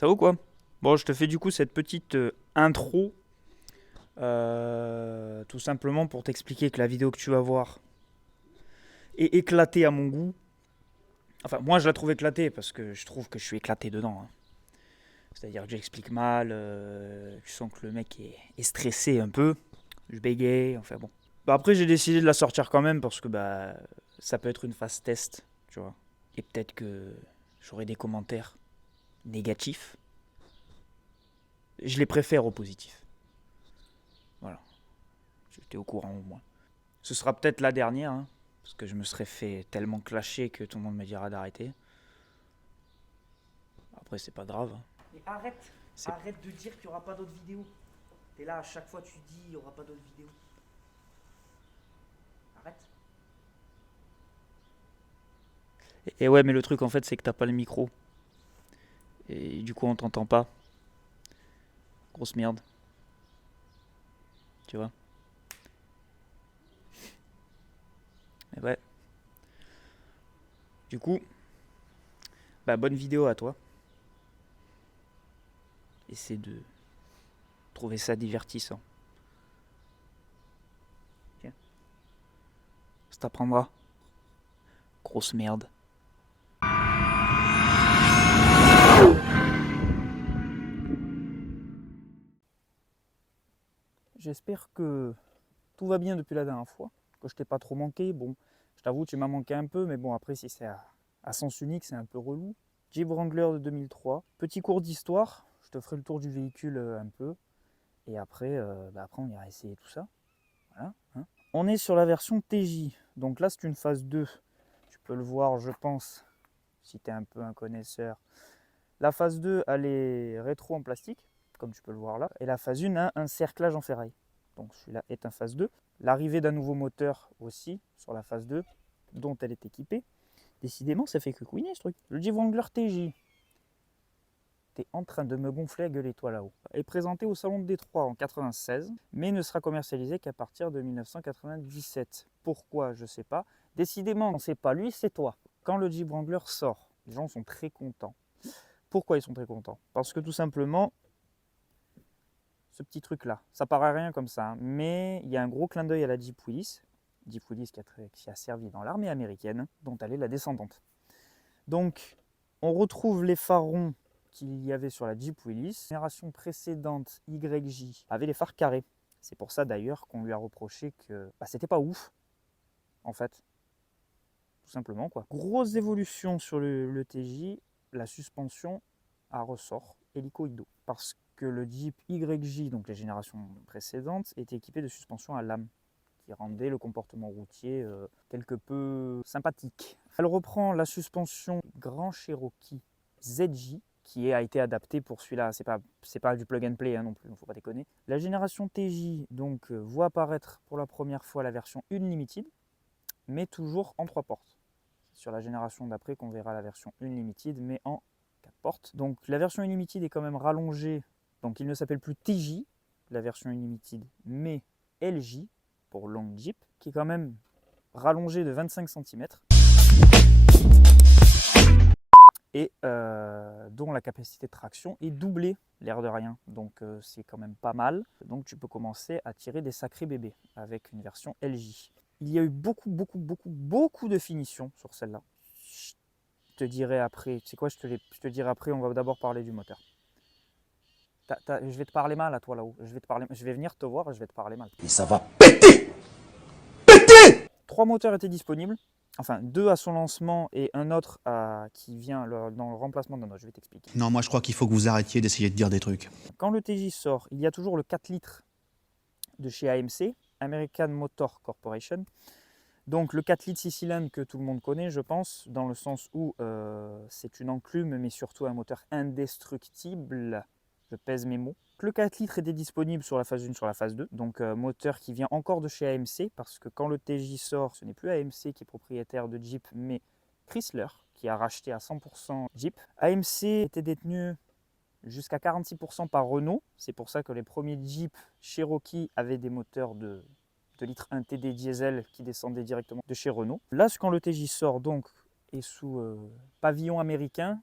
Ça va ou quoi? Bon, je te fais du coup cette petite intro, tout simplement pour t'expliquer que la vidéo que tu vas voir est éclatée à mon goût. Enfin, moi je la trouve éclatée parce que je trouve que je suis éclaté dedans, hein. C'est-à-dire que j'explique mal, tu sens que le mec est stressé un peu, je bégaye, enfin bon. Bah, après j'ai décidé de la sortir quand même parce que bah ça peut être une phase test, tu vois. Et peut-être que j'aurai des commentaires négatifs. Je les préfère aux positifs. Voilà. J'étais au courant au moins. Ce sera peut-être la dernière, hein, parce que je me serais fait tellement clasher que tout le monde me dira d'arrêter. Après, c'est pas grave, hein. Mais arrête, C'est... arrête de dire qu'il n'y aura pas d'autres vidéos. T'es là à chaque fois tu dis il n'y aura pas d'autres vidéos. Arrête. Et ouais, mais le truc en fait, c'est que t'as pas le micro. Et du coup, on t'entend pas. Grosse merde, tu vois. Mais ouais. Du coup, bah bonne vidéo à toi. Essaie de trouver ça divertissant. Tiens, ça t'apprendra. Grosse merde. J'espère que tout va bien depuis la dernière fois, que je t'ai pas trop manqué. Bon, je t'avoue, tu m'as manqué un peu, mais bon, après, si c'est à sens unique, c'est un peu relou. Jeep Wrangler de 2003. Petit cours d'histoire, je te ferai le tour du véhicule un peu. Et après, après, on ira essayer tout ça. Voilà, hein. On est sur la version TJ. Donc là, c'est une phase 2. Tu peux le voir, je pense, si tu es un peu un connaisseur. La phase 2, elle est rétro en plastique, comme tu peux le voir là. Et la phase 1 a un cerclage en ferraille. Donc celui-là est un phase 2. L'arrivée d'un nouveau moteur aussi sur la phase 2, dont elle est équipée. Décidément, ça fait que couiner ce truc. Le Jeep Wrangler TJ, t'es en train de me gonfler à gueuler toi là-haut, est présenté au Salon de Détroit en 96, mais ne sera commercialisé qu'à partir de 1997. Pourquoi? Je sais pas. Décidément, c'est pas lui, c'est toi. Quand le Jeep Wrangler sort, les gens sont très contents. Pourquoi ils sont très contents? Parce que tout simplement, ce petit truc-là, ça paraît rien comme ça, hein, mais il y a un gros clin d'œil à la Jeep Willys. Jeep Willys qui a servi dans l'armée américaine, dont elle est la descendante. Donc, on retrouve les phares qu'il y avait sur la Jeep Willys. La génération précédente, YJ, avait les phares carrés. C'est pour ça d'ailleurs qu'on lui a reproché que c'était pas ouf, en fait. Tout simplement, quoi. Grosse évolution sur le TJ, la suspension à ressort hélicoïdo. Parce que le Jeep YJ, donc les générations précédentes, était équipé de suspension à lame, qui rendait le comportement routier quelque peu sympathique. Elle reprend la suspension Grand Cherokee ZJ, qui a été adaptée pour celui-là. C'est pas du plug and play, hein, non plus, il ne faut pas déconner. La génération TJ donc, voit apparaître pour la première fois la version Unlimited, mais toujours en 3 portes. C'est sur la génération d'après qu'on verra la version Unlimited, mais en 4 portes. Donc la version Unlimited est quand même rallongée, donc il ne s'appelle plus TJ, la version Unlimited, mais LJ, pour Long Jeep, qui est quand même rallongée de 25 cm, et dont la capacité de traction est doublée, l'air de rien. Donc c'est quand même pas mal. Donc tu peux commencer à tirer des sacrés bébés avec une version LJ. Il y a eu beaucoup de finitions sur celle-là. Je te dirai après, tu sais quoi, je te dirai après, on va d'abord parler du moteur. Je vais te parler mal à toi là-haut. Je vais venir te voir et je vais te parler mal. Mais ça va péter. 3 moteurs étaient disponibles. Enfin, 2 à son lancement et un autre qui vient dans le remplacement d'un autre. Je vais t'expliquer. Non, moi je crois qu'il faut que vous arrêtiez d'essayer de dire des trucs. Quand le TJ sort, il y a toujours le 4 litres de chez AMC, American Motor Corporation. Donc le 4 litres 6 cylindres que tout le monde connaît, je pense, dans le sens où c'est une enclume, mais surtout un moteur indestructible. Je pèse mes mots. Le 4 litres était disponible sur la phase 1, sur la phase 2. Donc moteur qui vient encore de chez AMC, parce que quand le TJ sort, ce n'est plus AMC qui est propriétaire de Jeep, mais Chrysler, qui a racheté à 100% Jeep. AMC était détenu jusqu'à 46% par Renault. C'est pour ça que les premiers Jeep Cherokee avaient des moteurs de litre 1 TD diesel qui descendaient directement de chez Renault. Là, quand le TJ sort donc est sous pavillon américain,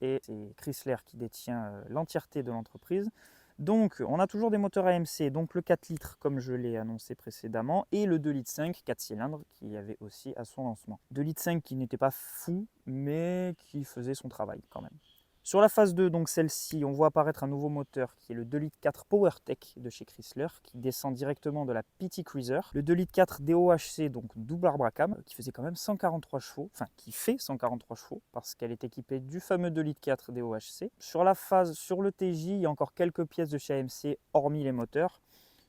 et c'est Chrysler qui détient l'entièreté de l'entreprise. Donc on a toujours des moteurs AMC, donc le 4 litres comme je l'ai annoncé précédemment, et le 2 litres 5, 4 cylindres, qui y avait aussi à son lancement. 2 litres 5 qui n'était pas fou, mais qui faisait son travail quand même. Sur la phase 2, donc celle-ci, on voit apparaître un nouveau moteur qui est le 2 litres 4 PowerTech de chez Chrysler, qui descend directement de la PT Cruiser. Le 2 litres 4 DOHC, donc double arbre à cam, qui faisait quand même 143 chevaux, enfin qui fait 143 chevaux, parce qu'elle est équipée du fameux 2 litres 4 DOHC. Sur la phase, sur le TJ, il y a encore quelques pièces de chez AMC, hormis les moteurs,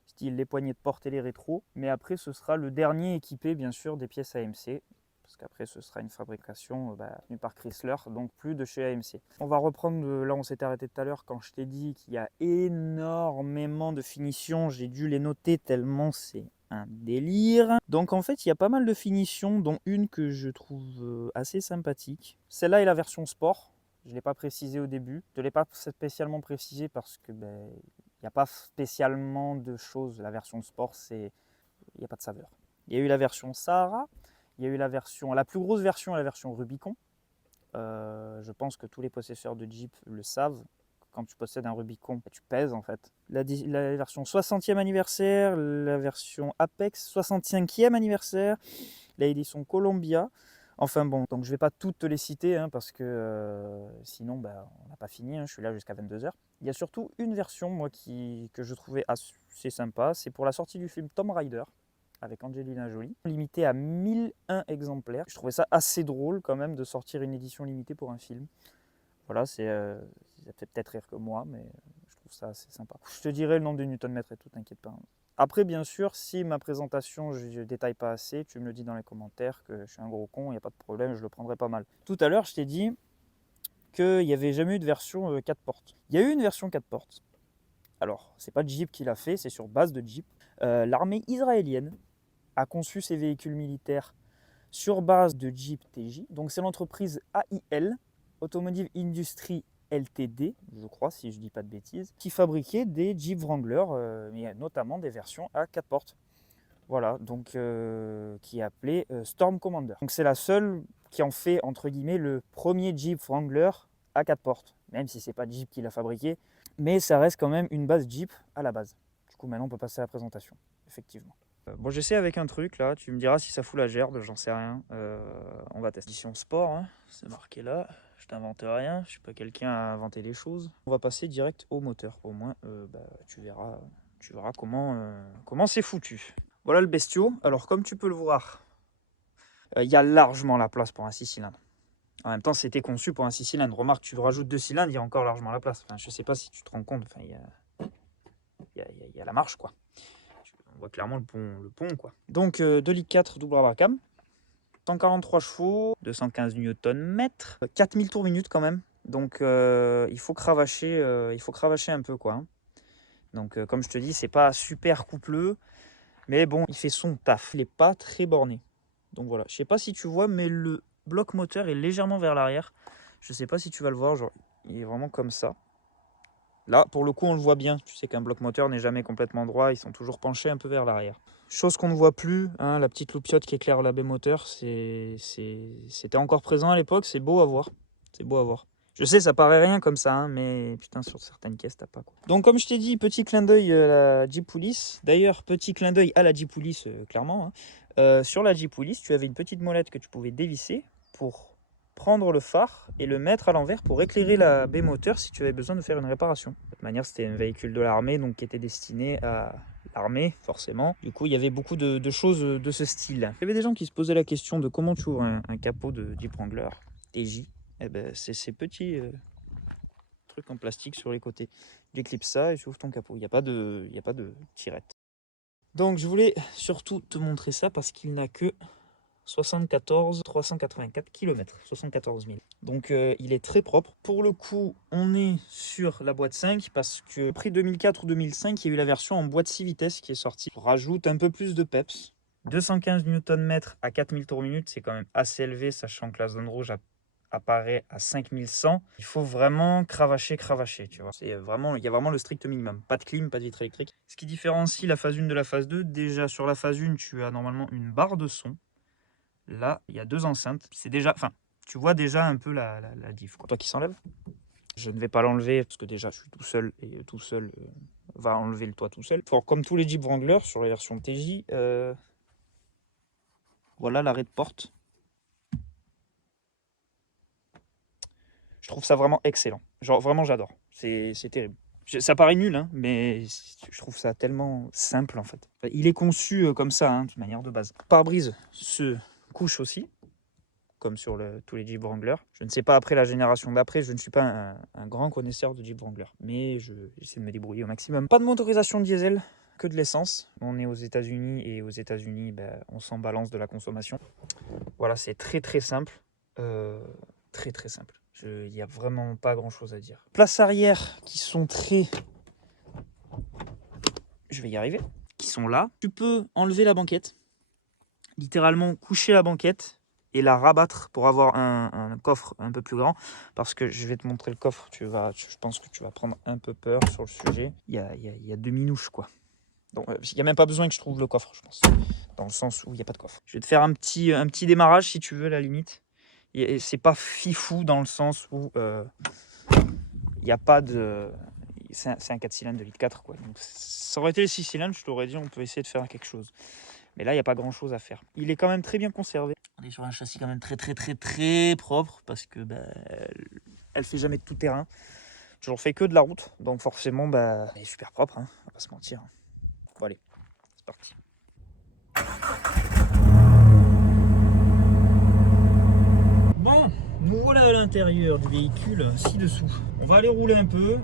style les poignées de porte et les rétros, mais après ce sera le dernier équipé bien sûr des pièces AMC. Parce qu'après ce sera une fabrication tenue par Chrysler, donc plus de chez AMC. On va reprendre là où on s'était arrêté tout à l'heure quand je t'ai dit qu'il y a énormément de finitions. J'ai dû les noter tellement c'est un délire. Donc en fait il y a pas mal de finitions, dont une que je trouve assez sympathique. Celle-là est la version sport. Je ne l'ai pas précisé au début. Je ne l'ai pas spécialement précisé parce que il n'y a pas spécialement de choses. La version sport, il n'y a pas de saveur. Il y a eu la version Sahara. Il y a eu la plus grosse version, la version Rubicon. Je pense que tous les possesseurs de Jeep le savent. Quand tu possèdes un Rubicon, tu pèses en fait. La version 60e anniversaire, la version Apex 65e anniversaire, l'édition Columbia. Enfin bon, donc je ne vais pas toutes te les citer hein, parce que sinon on n'a pas fini, hein, je suis là jusqu'à 22h. Il y a surtout une version moi, que je trouvais assez sympa, c'est pour la sortie du film Tomb Raider avec Angelina Jolie, limité à 1001 exemplaires. Je trouvais ça assez drôle quand même de sortir une édition limitée pour un film. Voilà, ça fait peut-être rire que moi, mais je trouve ça assez sympa. Je te dirai le nombre de newton-mètres et tout, t'inquiète pas. Après, bien sûr, si ma présentation, je ne détaille pas assez, tu me le dis dans les commentaires que je suis un gros con, il n'y a pas de problème, je le prendrai pas mal. Tout à l'heure, je t'ai dit qu'il n'y avait jamais eu de version 4 portes. Il y a eu une version 4 portes. Alors, c'est pas Jeep qui l'a fait, c'est sur base de Jeep. L'armée israélienne a conçu ses véhicules militaires sur base de Jeep TJ. Donc c'est l'entreprise AIL, Automotive Industry Ltd, je crois si je ne dis pas de bêtises, qui fabriquait des Jeep Wrangler, mais notamment des versions à 4 portes. Voilà, donc qui est appelée Storm Commander. Donc c'est la seule qui en fait entre guillemets le premier Jeep Wrangler à 4 portes, même si c'est pas Jeep qui l'a fabriqué, mais ça reste quand même une base Jeep à la base. Du coup maintenant on peut passer à la présentation, effectivement. Bon, j'essaie avec un truc là, tu me diras si ça fout la gerbe, j'en sais rien. On va tester. Édition sport, hein, c'est marqué là, je t'invente rien, je suis pas quelqu'un à inventer les choses. On va passer direct au moteur, au moins tu verras comment c'est foutu. Voilà le bestiau, alors comme tu peux le voir, il y a largement la place pour un 6 cylindres. En même temps, c'était conçu pour un 6 cylindres. Remarque, tu rajoutes 2 cylindres, il y a encore largement la place. Enfin, je sais pas si tu te rends compte, enfin, il y a la marche quoi. On voit clairement le pont quoi. Donc 2 litres 4 double arbre à cam, 143 chevaux, 215 Nm, 4000 tours minute quand même. Donc il faut cravacher un peu quoi. Donc comme je te dis, c'est pas super coupleux, mais bon, il fait son taf. Il est pas très borné. Donc voilà, je sais pas si tu vois, mais le bloc moteur est légèrement vers l'arrière. Je sais pas si tu vas le voir, genre il est vraiment comme ça. Là, pour le coup, on le voit bien. Tu sais qu'un bloc moteur n'est jamais complètement droit. Ils sont toujours penchés un peu vers l'arrière. Chose qu'on ne voit plus, hein, la petite loupiote qui éclaire la baie moteur, c'était encore présent à l'époque. C'est beau à voir. C'est beau à voir. Je sais, ça paraît rien comme ça, hein, mais putain, sur certaines caisses, t'as pas quoi. Donc, comme je t'ai dit, petit clin d'œil à la Jeep Police. D'ailleurs, petit clin d'œil à la Jeep Police, clairement. Hein. Sur la Jeep Police, tu avais une petite molette que tu pouvais dévisser pour prendre le phare et le mettre à l'envers pour éclairer la baie moteur si tu avais besoin de faire une réparation. De toute manière, c'était un véhicule de l'armée, donc qui était destiné à l'armée, forcément. Du coup, il y avait beaucoup de choses de ce style. Il y avait des gens qui se posaient la question de comment tu ouvres un capot de Jeep Wrangler TJ. Eh ben, c'est ces petits trucs en plastique sur les côtés. Tu éclipses ça et tu ouvres ton capot. Il n'y a pas de tirette. Donc, je voulais surtout te montrer ça parce qu'il n'a que 74 384 km, 74 000. Donc il est très propre. Pour le coup, on est sur la boîte 5 parce que après 2004 ou 2005, il y a eu la version en boîte 6 vitesses qui est sortie. On rajoute un peu plus de peps. 215 Nm à 4000 tours minute, c'est quand même assez élevé, sachant que la zone rouge apparaît à 5100. Il faut vraiment cravacher, tu vois. Il y a vraiment le strict minimum. Pas de clim, pas de vitre électrique. Ce qui différencie la phase 1 de la phase 2, déjà sur la phase 1, tu as normalement une barre de son. Là, il y a 2 enceintes. C'est déjà, enfin, Tu vois déjà un peu la diff, quoi. Toi qui s'enlève. Je ne vais pas l'enlever parce que déjà je suis tout seul et tout seul va enlever le toit tout seul. Alors, comme tous les Jeep Wrangler sur la version TJ, voilà l'arrêt de porte. Je trouve ça vraiment excellent. Genre vraiment j'adore. C'est terrible. Ça paraît nul, hein, mais je trouve ça tellement simple en fait. Il est conçu comme ça, hein, de manière de base. Pare-brise se couche aussi, comme sur tous les Jeep Wrangler. Je ne sais pas après la génération d'après, je ne suis pas un grand connaisseur de Jeep Wrangler, mais j'essaie de me débrouiller au maximum. Pas de motorisation diesel, que de l'essence. On est aux États-Unis et aux États-Unis, on s'en balance de la consommation. Voilà, c'est très très simple. Très très simple. Il n'y a vraiment pas grand chose à dire. Places arrière qui sont très... Je vais y arriver. Qui sont là. Tu peux enlever la banquette. Littéralement coucher la banquette et la rabattre pour avoir un coffre un peu plus grand. Parce que je vais te montrer le coffre. Je pense que tu vas prendre un peu peur sur le sujet. Il y a demi-nouche quoi. Donc il n'y a même pas besoin que je trouve le coffre, je pense. Dans le sens où il n'y a pas de coffre. Je vais te faire un petit démarrage si tu veux, à la limite. Et c'est pas fifou dans le sens où il n'y a pas de... C'est un 4 cylindres de litre 4 quoi. Donc, ça aurait été le 6 cylindres, je t'aurais dit on peut essayer de faire quelque chose. Mais là il n'y a pas grand chose à faire. Il est quand même très bien conservé. On est sur un châssis quand même très propre parce que elle fait jamais de tout terrain. Toujours fait que de la route. Donc forcément elle est super propre, hein, on va pas se mentir. Bon allez, c'est parti. Bon, nous voilà à l'intérieur du véhicule, ci-dessous. On va aller rouler un peu.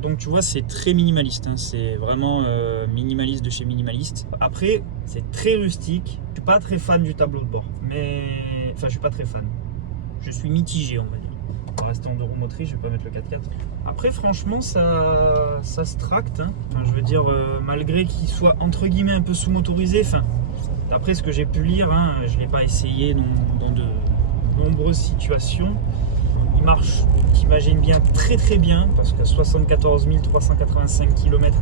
Donc tu vois, c'est très minimaliste. Hein. C'est vraiment minimaliste de chez minimaliste. Après, c'est très rustique. Je suis pas très fan du tableau de bord. Mais... Enfin, je suis pas très fan. Je suis mitigé, on va dire. On va rester en 2 roues motrices, je vais pas mettre le 4x4. Après, franchement, ça se tracte. Hein. Enfin, je veux dire, malgré qu'il soit entre guillemets un peu sous-motorisé, enfin, d'après ce que j'ai pu lire, hein, je l'ai pas essayé dans de nombreuses situations. Il marche, t'imagines bien, très bien, parce qu'à 74 385 km,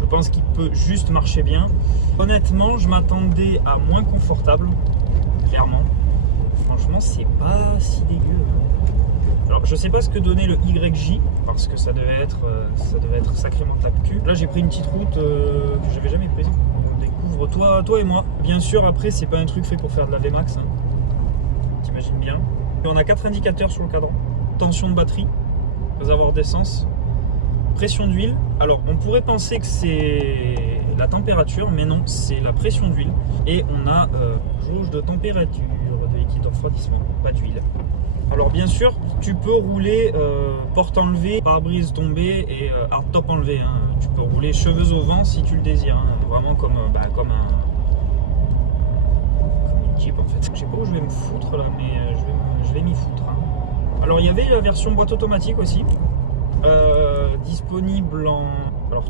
je pense qu'il peut juste marcher bien. Honnêtement, je m'attendais à moins confortable, clairement. Franchement, c'est pas si dégueu. Alors, je sais pas ce que donnait le YJ, parce que ça devait être sacrément tape-cul. Là, j'ai pris une petite route que j'avais jamais prise. On découvre toi et moi. Bien sûr, après, c'est pas un truc fait pour faire de la VMAX. Hein. T'imagines bien. Et on a 4 indicateurs sur le cadran. Tension de batterie, réservoir d'essence, pression d'huile. Alors, on pourrait penser que c'est la température, mais non, c'est la pression d'huile. Et on a jauge de température, de liquide de refroidissement, pas d'huile. Alors bien sûr, tu peux rouler porte enlevée, pare-brise tombée et hardtop enlevé. Hein. Tu peux rouler cheveux au vent si tu le désires. Hein. Vraiment comme une Jeep en fait. Je sais pas où je vais me foutre là, mais je vais m'y foutre. Hein. Alors il y avait la version boîte automatique aussi. Disponible en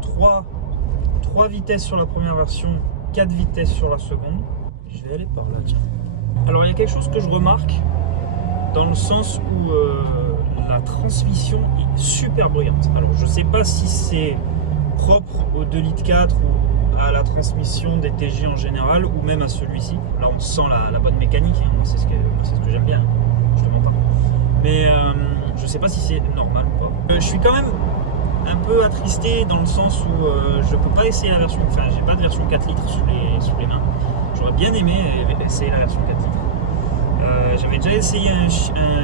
3 vitesses sur la première version, 4 vitesses sur la seconde. Je vais aller par là, tiens. Alors il y a quelque chose que je remarque, dans le sens où la transmission est super bruyante. Alors je sais pas si c'est propre au 2 litres 4 ou à la transmission des TG en général, ou même à celui-ci. Là on sent la bonne mécanique, hein. Moi c'est ce que j'aime bien, hein. Je te mens pas. Mais je sais pas si c'est normal ou pas. Je suis quand même un peu attristé dans le sens où je peux pas essayer la version, enfin j'ai pas de version 4 litres sous les mains. J'aurais bien aimé essayer la version 4 litres. J'avais déjà essayé un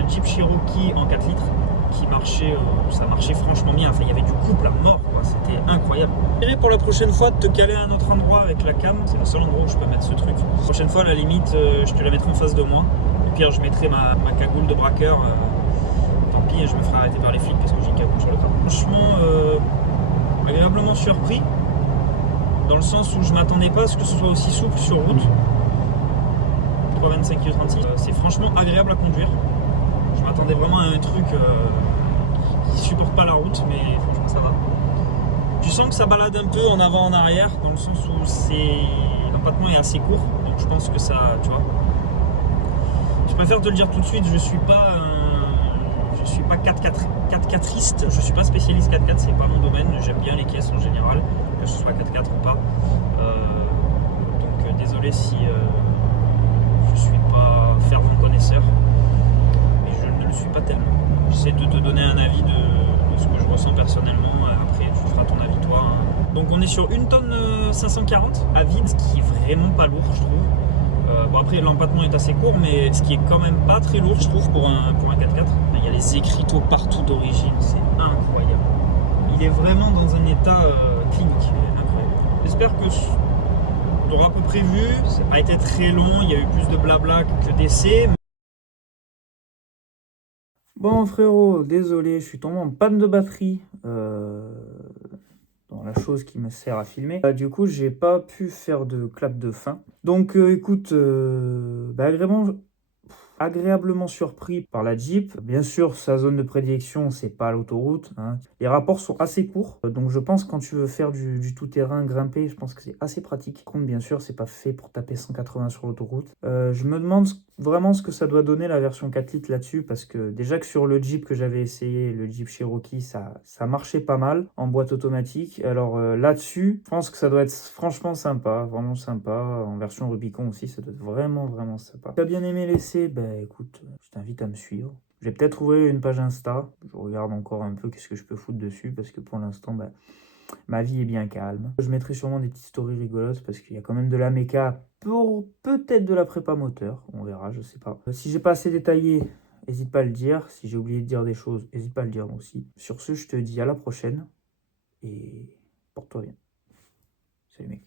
Jeep Cherokee en 4 litres qui marchait, ça marchait franchement bien. Enfin, il y avait du couple à mort, c'était incroyable. Pour la prochaine fois, de te caler à un autre endroit avec la cam, c'est le seul endroit où je peux mettre ce truc. La prochaine fois, à la limite, je te la mettrai en face de moi. Et puis, je mettrai ma cagoule de braqueur. Tant pis, je me ferai arrêter par les flics parce que j'ai une cagoule sur le corps. Franchement, agréablement surpris, dans le sens où je m'attendais pas à ce que ce soit aussi souple sur route. 325 km/h, c'est franchement agréable à conduire. Je m'attendais vraiment à un truc qui supporte pas la route, mais franchement ça va. Tu sens que ça balade un peu en avant en arrière, dans le sens où l'empattement est assez court, donc je pense que ça, tu vois. Je préfère te le dire tout de suite, je suis pas 4x4iste, je suis pas spécialiste 4x4, c'est pas mon domaine, j'aime bien les caisses en général, que ce soit 4x4 ou pas. Donc désolé si je suis pas fervent connaisseur, mais le suis pas tellement. J'essaie de te donner un avis de ce que je ressens personnellement. Après, tu feras ton avis toi. Hein. Donc on est sur 1 tonne 540 à vide, ce qui est vraiment pas lourd, je trouve. Bon après, l'empattement est assez court, mais ce qui est quand même pas très lourd, je trouve, pour un 4x4. Il y a les écriteaux partout d'origine, c'est incroyable. Il est vraiment dans un état clinique, incroyable. J'espère que tu auras à peu près vu, ça n'a pas été très long, il y a eu plus de blabla que d'essais. Bon frérot, désolé, je suis tombé en panne de batterie dans la chose qui me sert à filmer. Du coup, j'ai pas pu faire de clap de fin. Donc écoute, agréablement surpris par la Jeep. Bien sûr, sa zone de prédilection, c'est pas l'autoroute. Hein. Les rapports sont assez courts, donc je pense que quand tu veux faire du tout-terrain grimpé, je pense que c'est assez pratique. Par contre, bien sûr, c'est pas fait pour taper 180 sur l'autoroute. Je me demande vraiment ce que ça doit donner la version 4 litres là-dessus, parce que déjà que sur le Jeep que j'avais essayé, le Jeep Cherokee, ça marchait pas mal en boîte automatique. Alors là-dessus, je pense que ça doit être franchement sympa, vraiment sympa. En version Rubicon aussi, ça doit être vraiment, vraiment sympa. Si tu as bien aimé l'essai, écoute, je t'invite à me suivre. Je vais peut-être ouvrir une page Insta. Je regarde encore un peu qu'est-ce que je peux foutre dessus, parce que pour l'instant, ma vie est bien calme. Je mettrai sûrement des petites stories rigolotes, parce qu'il y a quand même de la méca pour peut-être de la prépa moteur. On verra, je sais pas. Si j'ai pas assez détaillé, n'hésite pas à le dire. Si j'ai oublié de dire des choses, n'hésite pas à le dire aussi. Sur ce, je te dis à la prochaine, et porte-toi bien. Salut mec.